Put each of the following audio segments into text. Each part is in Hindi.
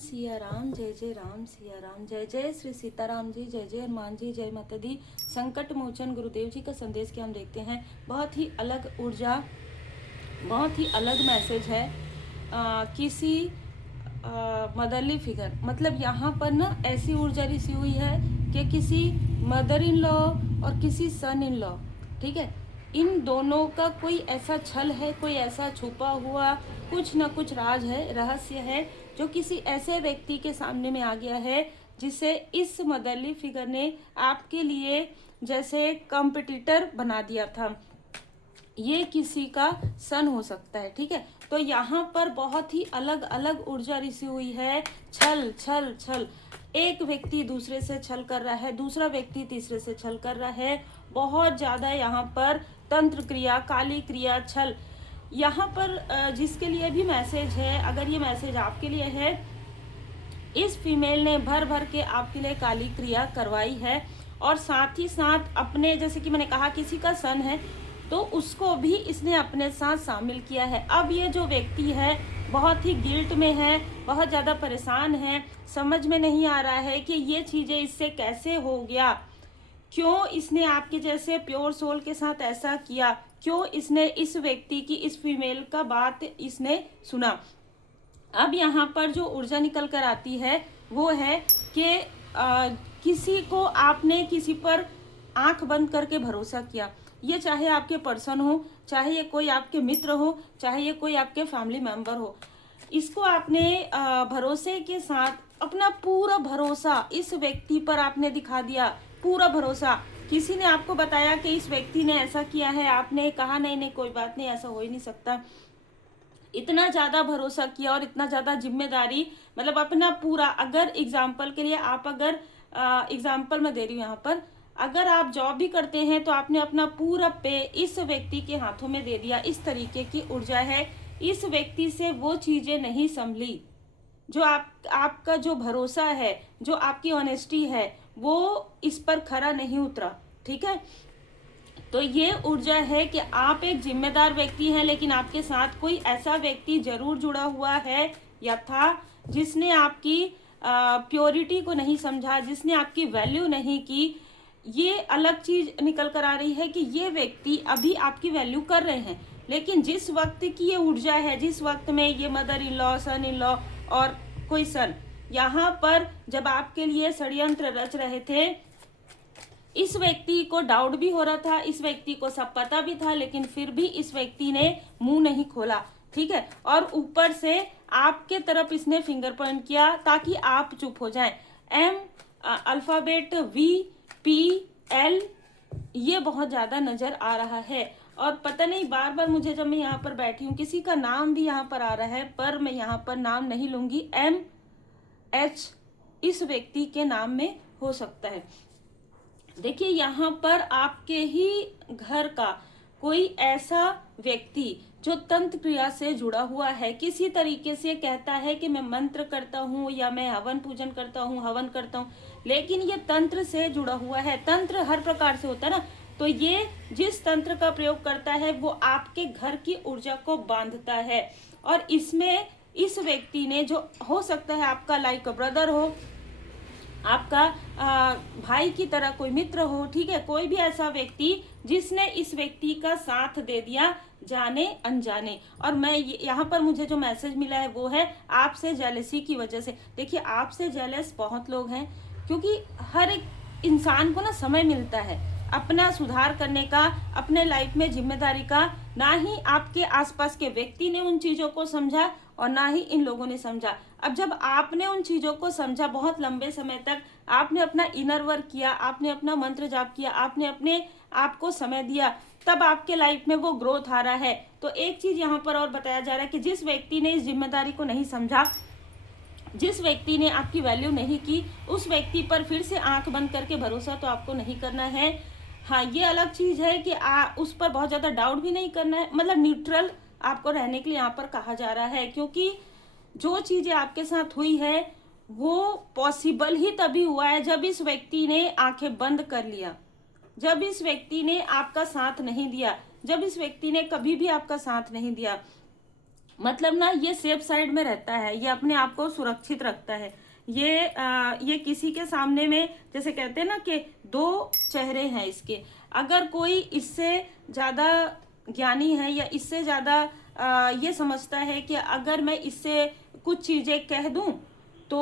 सिया राम, जय जय राम सिया राम, जय जय श्री सीताराम जी, जय जय हनुमान जी, जय माता दी। संकट मोचन गुरुदेव जी का संदेश के हम देखते हैं। बहुत ही अलग ऊर्जा, बहुत ही अलग मैसेज है। किसी मदरली फिगर, मतलब यहाँ पर ना ऐसी ऊर्जा रिसी हुई है कि किसी मदर इन लॉ और किसी सन इन लॉ, ठीक है, इन दोनों का कोई ऐसा छल है, कोई ऐसा छुपा हुआ कुछ ना कुछ राज है, रहस्य है, जो किसी ऐसे व्यक्ति के सामने में आ गया है जिसे इस मदरली फिगर ने आपके लिए जैसे कंपटीटर बना दिया था। ये किसी का सन हो सकता है, ठीक है। तो यहाँ पर बहुत ही अलग अलग ऊर्जा रिसी हुई है। छल छल छल, एक व्यक्ति दूसरे से छल कर रहा है, दूसरा व्यक्ति तीसरे से छल कर रहा है। बहुत ज्यादा यहाँ पर तंत्र क्रिया, काली क्रिया, छल। यहाँ पर जिसके लिए भी मैसेज है, अगर ये मैसेज आपके लिए है, इस फीमेल ने भर भर के आपके लिए काली क्रिया करवाई है। और साथ ही साथ अपने, जैसे कि मैंने कहा किसी का सन है तो उसको भी इसने अपने साथ शामिल किया है। अब ये जो व्यक्ति है बहुत ही गिल्ट में है, बहुत ज़्यादा परेशान है, समझ में नहीं आ रहा है कि ये चीज़ें इससे कैसे हो गया, क्यों इसने आपके जैसे प्योर सोल के साथ ऐसा किया, क्यों इसने इस व्यक्ति की, इस फीमेल का बात इसने सुना। अब यहाँ पर जो ऊर्जा निकल कर आती है वो है कि किसी को आपने किसी पर आंख बंद करके भरोसा किया। ये चाहे आपके पर्सन हो, चाहे ये कोई आपके मित्र हो, चाहे ये कोई आपके फैमिली मेंबर हो, इसको आपने भरोसे के साथ अपना पूरा भरोसा इस व्यक्ति पर आपने दिखा दिया, पूरा भरोसा। किसी ने आपको बताया कि इस व्यक्ति ने ऐसा किया है, आपने कहा नहीं नहीं कोई बात नहीं, ऐसा हो ही नहीं सकता। इतना ज़्यादा भरोसा किया और इतना ज़्यादा जिम्मेदारी, मतलब अपना पूरा। अगर एग्जाम्पल के लिए आप, अगर एग्जाम्पल मैं दे रही हूँ यहाँ पर, अगर आप जॉब भी करते हैं तो आपने अपना पूरा पे इस व्यक्ति के हाथों में दे दिया। इस तरीके की ऊर्जा है। इस व्यक्ति से वो चीज़ें नहीं संभली जो आपका जो भरोसा है, जो आपकी ऑनेस्टी है, वो इस पर खरा नहीं उतरा, ठीक है। तो ये ऊर्जा है कि आप एक जिम्मेदार व्यक्ति हैं, लेकिन आपके साथ कोई ऐसा व्यक्ति जरूर जुड़ा हुआ है या था जिसने आपकी प्योरिटी को नहीं समझा, जिसने आपकी वैल्यू नहीं की। ये अलग चीज निकल कर आ रही है कि ये व्यक्ति अभी आपकी वैल्यू कर रहे हैं, लेकिन जिस वक्त की ये ऊर्जा है, जिस वक्त में ये mother in law, son in law और कोई सन यहाँ पर जब आपके लिए षड्यंत्र रच रहे थे, इस व्यक्ति को डाउट भी हो रहा था, इस व्यक्ति को सब पता भी था, लेकिन फिर भी इस व्यक्ति ने मुंह नहीं खोला, ठीक है। और ऊपर से आपके तरफ इसने फिंगर पॉइंट किया ताकि आप चुप हो जाएं। एम, अल्फाबेट VPL, ये बहुत ज्यादा नजर आ रहा है। और पता नहीं, बार बार मुझे, जब मैं यहाँ पर बैठी हूँ, किसी का नाम भी यहाँ पर आ रहा है, पर मैं यहाँ पर नाम नहीं लूंगी। MH इस व्यक्ति के नाम में हो सकता है। देखिए यहाँ पर आपके ही घर का कोई ऐसा व्यक्ति जो तंत्र क्रिया से जुड़ा हुआ है, किसी तरीके से कहता है कि मैं मंत्र करता हूँ या मैं हवन पूजन करता हूँ, हवन करता हूँ, लेकिन ये तंत्र से जुड़ा हुआ है। तंत्र हर प्रकार से होता है ना, तो ये जिस तंत्र का प्रयोग करता है वो आपके घर की ऊर्जा को बांधता है। और इसमें इस व्यक्ति ने, जो हो सकता है आपका लाइक ब्रदर हो, आपका भाई की तरह कोई मित्र हो, ठीक है, कोई भी ऐसा व्यक्ति जिसने इस व्यक्ति का साथ दे दिया जाने अनजाने। और मैं यहाँ पर मुझे जो मैसेज मिला है वो है आपसे जेलसी की वजह से। देखिए आपसे जेलस बहुत लोग हैं, क्योंकि हर एक इंसान को ना समय मिलता है अपना सुधार करने का, अपने लाइफ में जिम्मेदारी का। ना ही आपके आसपास के व्यक्ति ने उन चीजों को समझा और ना ही इन लोगों ने समझा। अब जब आपने उन चीजों को समझा, बहुत लंबे समय तक आपने अपना इनर वर्क किया, आपने अपना मंत्र जाप किया, आपने अपने आप को समय दिया, तब आपके लाइफ में वो ग्रोथ आ रहा है। तो एक चीज यहाँ पर और बताया जा रहा है कि जिस व्यक्ति ने इस जिम्मेदारी को नहीं समझा, जिस व्यक्ति ने आपकी वैल्यू नहीं की, उस व्यक्ति पर फिर से आंख बंद करके भरोसा तो आपको नहीं करना है। हाँ, ये अलग चीज है कि उस पर बहुत ज्यादा डाउट भी नहीं करना है, मतलब न्यूट्रल आपको रहने के लिए यहाँ पर कहा जा रहा है। क्योंकि जो चीजें आपके साथ हुई है वो पॉसिबल ही तभी हुआ है जब इस व्यक्ति ने आंखें बंद कर लिया, जब इस व्यक्ति ने आपका साथ नहीं दिया, जब इस व्यक्ति ने कभी भी आपका साथ नहीं दिया। मतलब ना ये सेफ साइड में रहता है, ये अपने आप को सुरक्षित रखता है। ये किसी के सामने में, जैसे कहते हैं ना कि दो चेहरे हैं इसके, अगर कोई इससे ज़्यादा ज्ञानी है या इससे ज़्यादा ये समझता है कि अगर मैं इससे कुछ चीज़ें कह दूं तो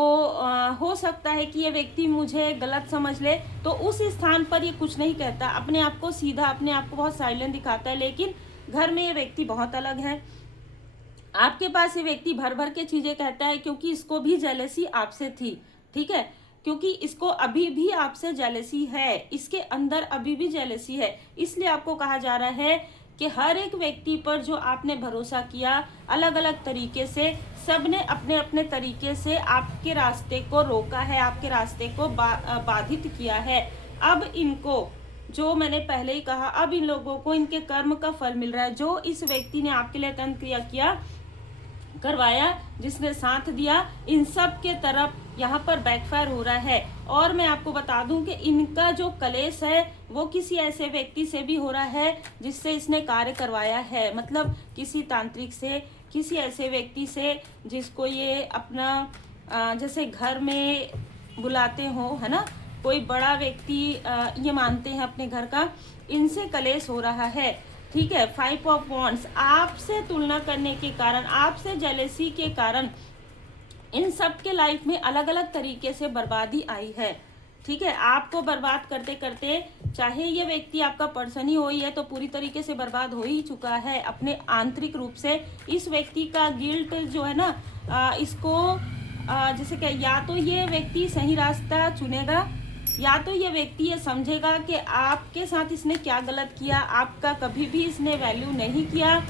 हो सकता है कि ये व्यक्ति मुझे गलत समझ ले, तो उस स्थान पर ये कुछ नहीं कहता, अपने आप को सीधा, अपने आप को बहुत साइलेंट दिखाता है। लेकिन घर में ये व्यक्ति बहुत अलग है। आपके पास ये व्यक्ति भर भर के चीजें कहता है, क्योंकि इसको भी जेलसी आपसे थी, ठीक है, क्योंकि इसको अभी भी आपसे जेलसी है, इसके अंदर अभी भी जेलसी है। इसलिए आपको कहा जा रहा है कि हर एक व्यक्ति पर जो आपने भरोसा किया, अलग अलग तरीके से सबने अपने अपने तरीके से आपके रास्ते को रोका है, आपके रास्ते को बाधित किया है। अब इनको, जो मैंने पहले ही कहा, अब इन लोगों को इनके कर्म का फल मिल रहा है। जो इस व्यक्ति ने आपके लिए तंत्र क्रिया किया, करवाया, जिसने साथ दिया, इन सब के तरफ यहाँ पर बैकफायर हो रहा है। और मैं आपको बता दूं कि इनका जो कलेश है वो किसी ऐसे व्यक्ति से भी हो रहा है जिससे इसने कार्य करवाया है, मतलब किसी तांत्रिक से, किसी ऐसे व्यक्ति से जिसको ये अपना जैसे घर में बुलाते हो, है ना, कोई बड़ा व्यक्ति ये मानते हैं अपने घर का, इनसे कलेश हो रहा है, ठीक है। 5 ऑफ वॉन्ड्स, आपसे तुलना करने के कारण, आपसे जेलेसी के कारण इन सब के लाइफ में अलग अलग तरीके से बर्बादी आई है, ठीक है। आपको बर्बाद करते करते, चाहे ये व्यक्ति आपका पर्सन ही हो ही है, तो पूरी तरीके से बर्बाद हो ही चुका है अपने आंतरिक रूप से। इस व्यक्ति का गिल्ट जो है ना, इसको जैसे कि या तो ये व्यक्ति सही रास्ता चुनेगा, या तो ये व्यक्ति ये समझेगा कि आपके साथ इसने क्या गलत किया, आपका कभी भी इसने वैल्यू नहीं किया,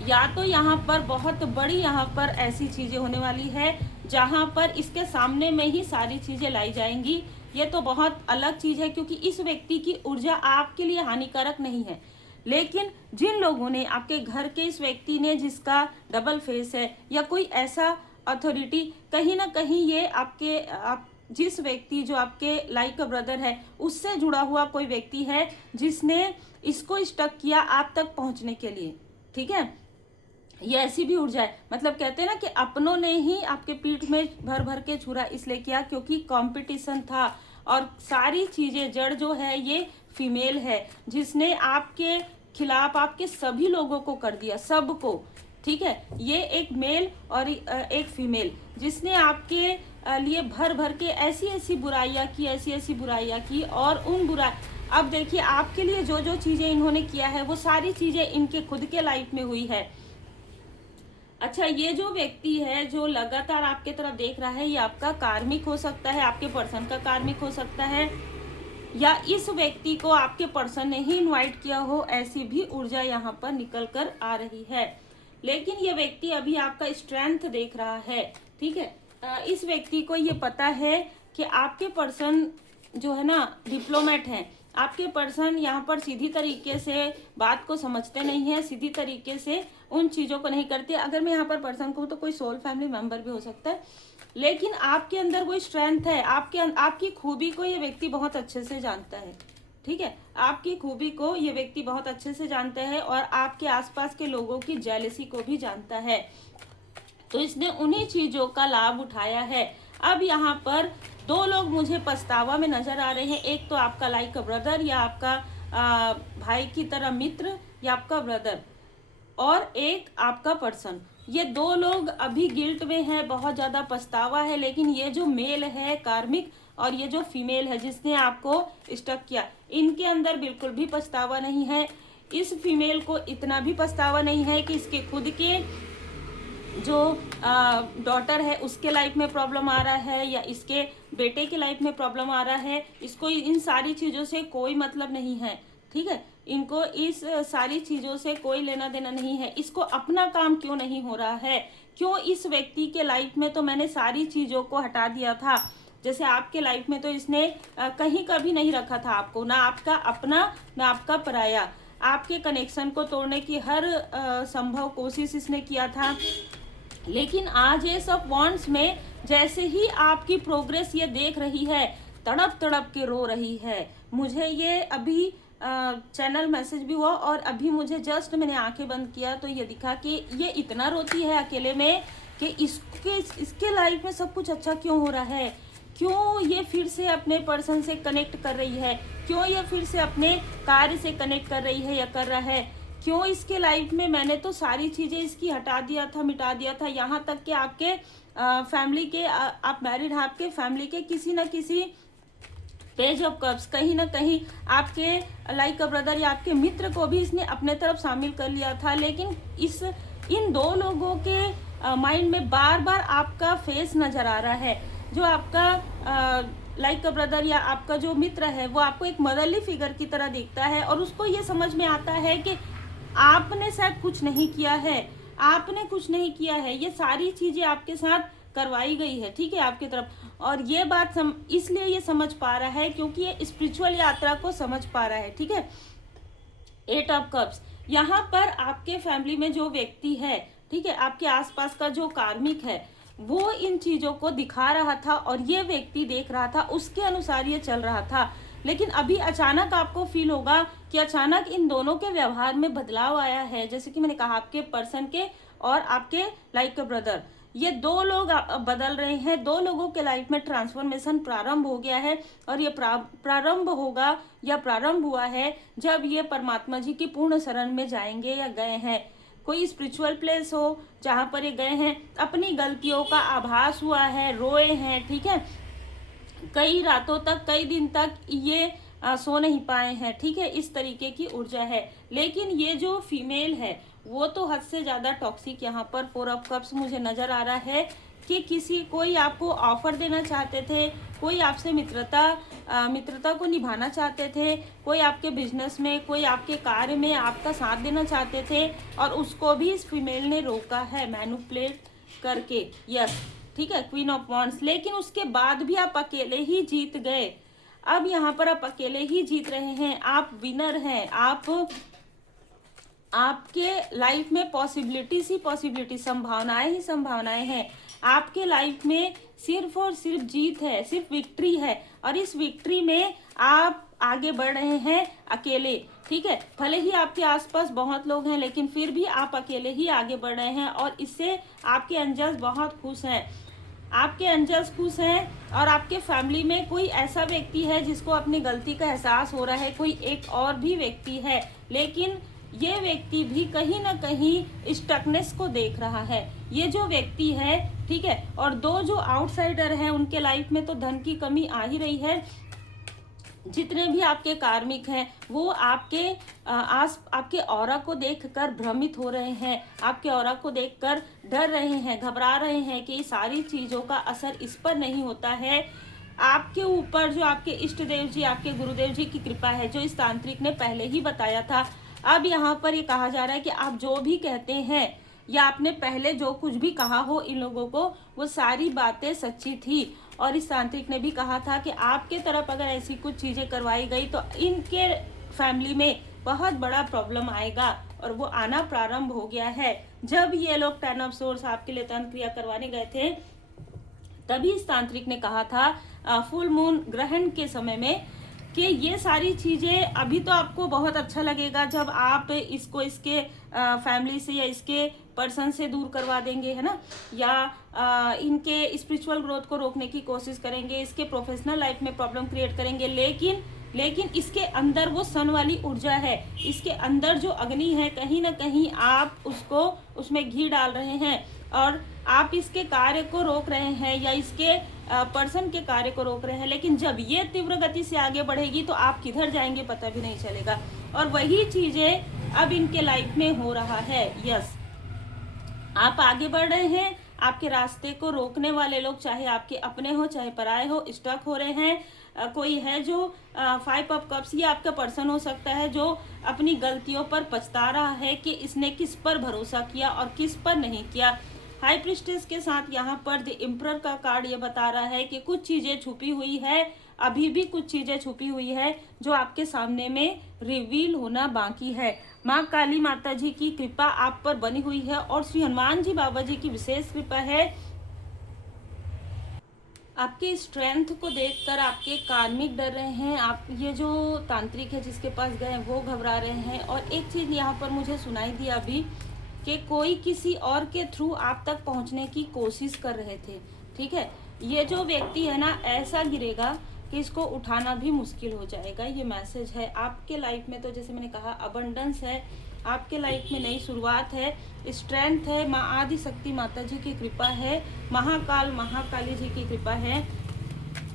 या तो यहाँ पर बहुत बड़ी यहाँ पर ऐसी चीज़ें होने वाली है जहाँ पर इसके सामने में ही सारी चीज़ें लाई जाएंगी। ये तो बहुत अलग चीज़ है, क्योंकि इस व्यक्ति की ऊर्जा आपके लिए हानिकारक नहीं है। लेकिन जिन लोगों ने, आपके घर के इस व्यक्ति ने जिसका डबल फेस है, या कोई ऐसा अथॉरिटी, कहीं ना कहीं ये आप जिस व्यक्ति जो आपके लाइक अ ब्रदर है, उससे जुड़ा हुआ कोई व्यक्ति है जिसने इसको स्टक किया आप तक पहुंचने के लिए, ठीक है। ये ऐसी भी ऊर्जा है, मतलब कहते हैं ना कि अपनों ने ही आपके पीठ में भर भर के छुरा इसलिए किया क्योंकि कंपटीशन था, और सारी चीजें जड़ जो है ये फीमेल है, जिसने आपके खिलाफ आपके सभी लोगों को कर दिया, सबको, ठीक है। ये एक मेल और एक फीमेल, जिसने आपके लिए भर भर के ऐसी ऐसी बुराइयां की, ऐसी ऐसी बुराइयां की, और उन बुराई, अब देखिए आपके लिए जो जो चीजें इन्होंने किया है वो सारी चीजें इनके खुद के लाइफ में हुई है। अच्छा, ये जो व्यक्ति है जो लगातार आपके तरफ देख रहा है, ये आपका कार्मिक हो सकता है, आपके पर्सन का कार्मिक हो सकता है, या इस व्यक्ति को आपके पर्सन ने ही इनवाइट किया हो, ऐसी भी ऊर्जा यहाँ पर निकल कर आ रही है। लेकिन ये व्यक्ति अभी आपका स्ट्रेंथ देख रहा है, ठीक है। इस व्यक्ति को ये पता है कि आपके पर्सन जो है ना डिप्लोमेट हैं, आपके पर्सन यहाँ पर सीधी तरीके से बात को समझते नहीं है, सीधी तरीके से उन चीज़ों को नहीं करते। अगर मैं यहाँ पर पर्सन को, तो कोई सोल फैमिली मेंबर भी हो सकता है, लेकिन आपके अंदर कोई स्ट्रेंथ है, आपकी खूबी को ये व्यक्ति बहुत अच्छे से जानता है, ठीक है। आपकी खूबी को ये व्यक्ति बहुत अच्छे से जानता है, और आपके आसपास के लोगों की जेलसी को भी जानता है, तो इसने उन्हीं चीज़ों का लाभ उठाया है। अब यहाँ पर दो लोग मुझे पछतावा में नजर आ रहे हैं, एक तो आपका लाइक अ ब्रदर, या आपका भाई की तरह मित्र, या आपका ब्रदर, और एक आपका पर्सन। ये दो लोग अभी गिल्ट में है, बहुत ज़्यादा पछतावा है। लेकिन ये जो मेल है कार्मिक, और ये जो फीमेल है जिसने आपको स्टक किया, इनके अंदर बिल्कुल भी पछतावा नहीं है। इस फीमेल को इतना भी पछतावा नहीं है कि इसके खुद के जो डॉटर है उसके लाइफ में प्रॉब्लम आ रहा है, या इसके बेटे के लाइफ में प्रॉब्लम आ रहा है। इसको इन सारी चीज़ों से कोई मतलब नहीं है, ठीक है। इनको इस सारी चीज़ों से कोई लेना देना नहीं है। इसको अपना काम क्यों नहीं हो रहा है, क्यों इस व्यक्ति के लाइफ में तो मैंने सारी चीज़ों को हटा दिया था, जैसे आपके लाइफ में तो इसने कहीं कभी नहीं रखा था आपको, ना आपका अपना ना आपका पराया। आपके कनेक्शन को तोड़ने की हर संभव कोशिश इसने किया था। लेकिन आज एस ऑफ वॉन्ड्स में जैसे ही आपकी प्रोग्रेस ये देख रही है, तड़प तड़प के रो रही है। मुझे ये अभी चैनल मैसेज भी हुआ और अभी मुझे जस्ट मैंने आंखें बंद किया तो ये दिखा कि ये इतना रोती है अकेले में कि इसके लाइफ में सब कुछ अच्छा क्यों हो रहा है, क्यों ये फिर से अपने पर्सन से कनेक्ट कर रही है, क्यों ये फिर से अपने कार्य से कनेक्ट कर रही है या कर रहा है, क्यों इसके लाइफ में मैंने तो सारी चीज़ें इसकी हटा दिया था, मिटा दिया था, यहाँ तक कि आपके फैमिली के आप मैरिड हैं, आपके फैमिली के किसी न किसी पेज ऑफ कप्स कहीं ना कहीं आपके लाइक अ ब्रदर या आपके मित्र को भी इसने अपने तरफ शामिल कर लिया था। लेकिन इन दो लोगों के माइंड में बार बार आपका फेस नजर आ रहा है। जो आपका लाइक अ ब्रदर या आपका जो मित्र है वो आपको एक मदरली फिगर की तरह दिखता है और उसको ये समझ में आता है कि आपने शायद कुछ नहीं किया है, आपने कुछ नहीं किया है, ये सारी चीजें आपके साथ करवाई गई है, ठीक है, आपकी तरफ। और ये बात इसलिए ये समझ पा रहा है क्योंकि ये स्पिरिचुअल यात्रा को समझ पा रहा है, ठीक है। 8 ऑफ कप्स, यहाँ पर आपके फैमिली में जो व्यक्ति है, ठीक है, आपके आसपास का जो कार्मिक है वो इन चीजों को दिखा रहा था और ये व्यक्ति देख रहा था, उसके अनुसार ये चल रहा था। लेकिन अभी अचानक आपको फील होगा कि अचानक इन दोनों के व्यवहार में बदलाव आया है। जैसे कि मैंने कहा, आपके पर्सन के और आपके लाइक ब्रदर, ये दो लोग बदल रहे हैं, दो लोगों के लाइफ में ट्रांसफॉर्मेशन प्रारंभ हो गया है। और ये प्रारंभ होगा या प्रारंभ हुआ है जब ये परमात्मा जी की पूर्ण शरण में जाएंगे या गए हैं। कोई स्पिरिचुअल प्लेस हो जहाँ पर ये गए हैं, अपनी गलतियों का आभास हुआ है, रोए हैं, ठीक है, कई रातों तक, कई दिन तक ये सो नहीं पाए हैं, ठीक है, इस तरीके की ऊर्जा है। लेकिन ये जो फीमेल है वो तो हद से ज़्यादा टॉक्सिक यहाँ पर 4 ऑफ कप्स मुझे नज़र आ रहा है कि कोई आपको ऑफर देना चाहते थे, कोई आपसे मित्रता को निभाना चाहते थे, कोई आपके बिजनेस में, कोई आपके कार्य में आपका साथ देना चाहते थे और उसको भी इस फीमेल ने रोका है मैनिपुलेट करके। यस, ठीक है, क्वीन ऑफ वॉन्ड्स। लेकिन उसके बाद भी आप अकेले ही जीत गए। अब यहाँ पर आप अकेले ही जीत रहे हैं, आप विनर हैं। आपके लाइफ में पॉसिबिलिटी, संभावनाएं ही संभावनाएं हैं। आपके लाइफ में सिर्फ और सिर्फ जीत है, सिर्फ विक्ट्री है और इस विक्ट्री में आप आगे बढ़ रहे हैं अकेले, ठीक है। भले ही आपके आसपास बहुत लोग हैं लेकिन फिर भी आप अकेले ही आगे बढ़ रहे हैं और इससे आपके एंजल्स बहुत खुश हैं। आपके एंजल्स खुश हैं और आपके फैमिली में कोई ऐसा व्यक्ति है जिसको अपनी गलती का एहसास हो रहा है, कोई एक और भी व्यक्ति है, लेकिन ये व्यक्ति भी कहीं ना कहीं स्टकनेस को देख रहा है। ये जो व्यक्ति है, ठीक है, और दो जो आउटसाइडर हैं उनके लाइफ में तो धन की कमी आ ही रही है। जितने भी आपके कार्मिक हैं वो आपके ऑरा को देखकर भ्रमित हो रहे हैं, आपके ऑरा को देखकर डर रहे हैं, घबरा रहे हैं कि सारी चीज़ों का असर इस पर नहीं होता है। आपके ऊपर जो आपके इष्ट देव जी, आपके गुरुदेव जी की कृपा है, जो इस तांत्रिक ने पहले ही बताया था। अब यहाँ पर ये कहा जा रहा है कि आप जो भी कहते हैं या आपने पहले जो कुछ भी कहा हो इन लोगों को, वो सारी बातें सच्ची थी। और इस तांत्रिक ने भी कहा था कि आपके तरफ अगर ऐसी कुछ चीज़ें करवाई गई तो इनके फैमिली में बहुत बड़ा प्रॉब्लम आएगा और वो आना प्रारंभ हो गया है। जब ये लोग 10 ऑफ सोर्स आपके लिए तंत्र क्रिया करवाने गए थे तभी इस तांत्रिक ने कहा था फुल मून ग्रहण के समय में कि ये सारी चीज़ें अभी तो आपको बहुत अच्छा लगेगा जब आप इसको इसके फैमिली से या इसके पर्सन से दूर करवा देंगे, है ना, या इनके स्पिरिचुअल ग्रोथ को रोकने की कोशिश करेंगे, इसके प्रोफेशनल लाइफ में प्रॉब्लम क्रिएट करेंगे। लेकिन इसके अंदर वो सन वाली ऊर्जा है, इसके अंदर जो अग्नि है, कहीं ना कहीं आप उसमें घी डाल रहे हैं और आप इसके कार्य को रोक रहे हैं या इसके पर्सन के कार्य को रोक रहे हैं। लेकिन जब ये तीव्र गति से आगे बढ़ेगी तो आप किधर जाएंगे पता भी नहीं चलेगा। और वही चीजें अब इनके लाइफ में हो रहा है। यस, आप आगे बढ़ रहे हैं, आपके रास्ते को रोकने वाले लोग चाहे आपके अपने हो चाहे पराए हो, स्टक हो रहे हैं। कोई है जो 5 ऑफ कप्स, ये आपका पर्सन हो सकता है जो अपनी गलतियों पर पछता रहा है कि इसने किस पर भरोसा किया और किस पर नहीं किया। हाई प्रिस्टेस के साथ यहाँ पर द एम्परर का कार्ड ये बता रहा है कि कुछ चीज़ें छुपी हुई है, अभी भी कुछ चीज़ें छुपी हुई है जो आपके सामने में रिवील होना बाकी है। माँ काली माता जी की कृपा आप पर बनी हुई है और श्री हनुमान जी बाबा जी की विशेष कृपा है। आपके स्ट्रेंथ को देखकर आपके कार्मिक डर रहे हैं, आप ये जो तांत्रिक है जिसके पास गए वो घबरा रहे हैं। और एक चीज़ यहाँ पर मुझे सुनाई दी अभी कि कोई किसी और के थ्रू आप तक पहुँचने की कोशिश कर रहे थे, ठीक है। ये जो व्यक्ति है ना ऐसा गिरेगा कि इसको उठाना भी मुश्किल हो जाएगा, ये मैसेज है आपके लाइफ में। तो जैसे मैंने कहा अबंडेंस है आपके लाइफ में, नई शुरुआत है, स्ट्रेंथ है, माँ आदि शक्ति माता जी की कृपा है, महाकाल महाकाली जी की कृपा है।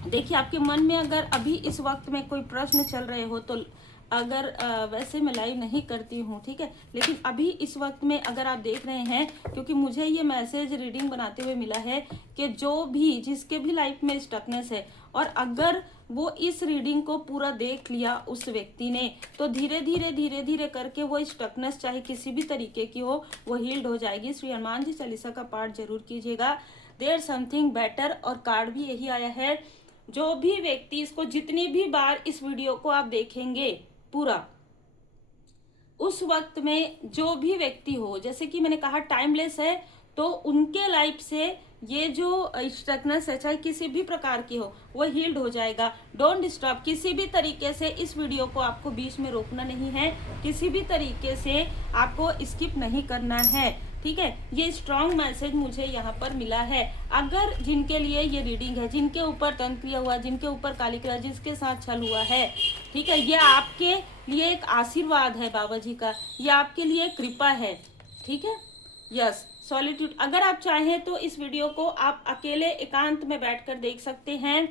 देखिए आपके मन में अगर अभी इस वक्त में कोई प्रश्न चल रहे हो तो अगर वैसे मैं लाइव नहीं करती हूँ, ठीक है, लेकिन अभी इस वक्त में अगर आप देख रहे हैं, क्योंकि मुझे ये मैसेज रीडिंग बनाते हुए मिला है कि जो भी जिसके भी लाइफ में स्टकनेस है और अगर वो इस रीडिंग को पूरा देख लिया उस व्यक्ति ने, तो धीरे धीरे करके वो स्टकनेस चाहे किसी भी तरीके की हो वो हील्ड हो जाएगी। श्री हनुमान जी चालीसा का पाठ जरूर कीजिएगा, देयर समथिंग बेटर। और कार्ड भी यही आया है, जो भी व्यक्ति इसको जितनी भी बार इस वीडियो को आप देखेंगे पूरा, उस वक्त में जो भी व्यक्ति हो, जैसे कि मैंने कहा टाइमलेस है, तो उनके लाइफ से ये जो स्टकनेस है चाहे किसी भी प्रकार की हो वो हील्ड हो जाएगा। डोंट स्टॉप, किसी भी तरीके से इस वीडियो को आपको बीच में रोकना नहीं है, किसी भी तरीके से आपको स्किप नहीं करना है, ठीक है। ये स्ट्रॉन्ग मैसेज मुझे यहाँ पर मिला है। अगर जिनके लिए ये रीडिंग है, जिनके ऊपर तंत्र क्रिया हुआ, जिनके ऊपर काली क्रिया, जिसके साथ छल हुआ है, ठीक है, ये आपके लिए एक आशीर्वाद है बाबा जी का, ये आपके लिए कृपा है, ठीक है। Yes, solitude. अगर आप चाहें तो इस वीडियो को आप अकेले एकांत में बैठकर देख सकते हैं,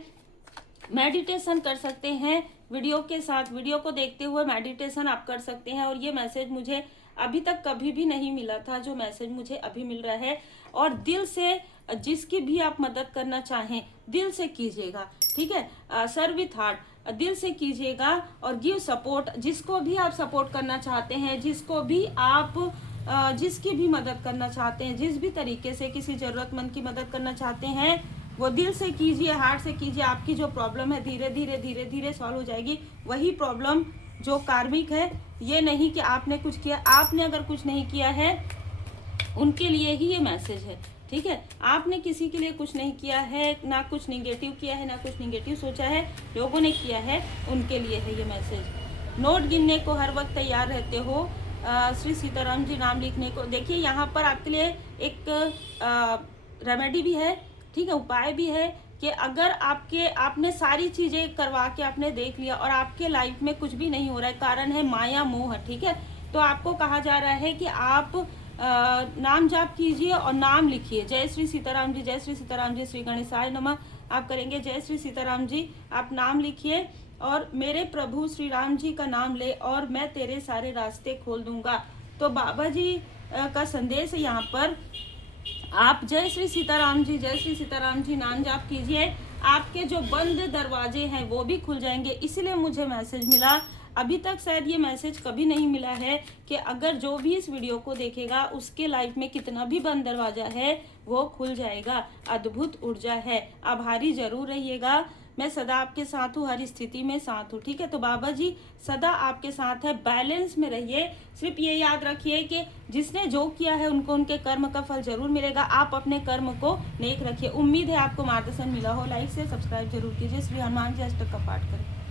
मेडिटेशन कर सकते हैं वीडियो के साथ, वीडियो को देखते हुए मेडिटेशन आप कर सकते हैं। और ये मैसेज मुझे अभी तक कभी भी नहीं मिला था जो मैसेज मुझे अभी मिल रहा है। और दिल से जिसकी भी आप मदद करना चाहें दिल से कीजिएगा, ठीक है, सर्व विथ हार्ट, दिल से कीजिएगा और गिव सपोर्ट। जिसको भी आप सपोर्ट करना चाहते हैं, जिसको भी आप जिसकी भी मदद करना चाहते हैं, जिस भी तरीके से किसी जरूरतमंद की मदद करना चाहते हैं वो दिल से कीजिए, हार्ट से कीजिए। आपकी जो प्रॉब्लम है धीरे धीरे सॉल्व हो जाएगी। वही प्रॉब्लम जो कार्मिक है, ये नहीं कि आपने कुछ किया, आपने अगर कुछ नहीं किया है उनके लिए ही ये मैसेज है, ठीक है। आपने किसी के लिए कुछ नहीं किया है, ना कुछ निगेटिव किया है, ना कुछ निगेटिव सोचा है, लोगों ने किया है, उनके लिए है ये मैसेज। नोट गिनने को हर वक्त तैयार रहते हो, श्री सीताराम जी नाम लिखने को। देखिए यहाँ पर आपके लिए एक रेमेडी भी है, ठीक है, उपाय भी है कि अगर आपने सारी चीज़ें करवा के आपने देख लिया और आपके लाइफ में कुछ भी नहीं हो रहा है, कारण है माया मोह, ठीक है, तो आपको कहा जा रहा है कि आप नाम जाप कीजिए और नाम लिखिए, जय श्री सीताराम जी, जय श्री सीताराम जी, श्री गणेशाय नमः। आप करेंगे जय श्री सीताराम जी, आप नाम लिखिए और मेरे प्रभु श्री राम जी का नाम ले और मैं तेरे सारे रास्ते खोल दूंगा। तो बाबा जी का संदेश है यहाँ पर, आप जय श्री सीताराम जी, जय श्री सीताराम जी नाम जाप कीजिए, आपके जो बंद दरवाजे हैं वो भी खुल जाएंगे। इसलिए मुझे मैसेज मिला, अभी तक शायद ये मैसेज कभी नहीं मिला है कि अगर जो भी इस वीडियो को देखेगा उसके लाइफ में कितना भी बंद दरवाजा है वो खुल जाएगा। अद्भुत ऊर्जा है, आभारी जरूर रहिएगा। मैं सदा आपके साथ हूँ, हर स्थिति में साथ हूँ, ठीक है। तो बाबा जी सदा आपके साथ है, बैलेंस में रहिए। सिर्फ ये याद रखिए कि जिसने जो किया है उनको उनके कर्म का फल जरूर मिलेगा। आप अपने कर्म को नेक रखिए। उम्मीद है आपको मार्गदर्शन मिला हो। लाइक से सब्सक्राइब जरूर कीजिए। श्री हनुमान जी अष्टक का पाठ करें।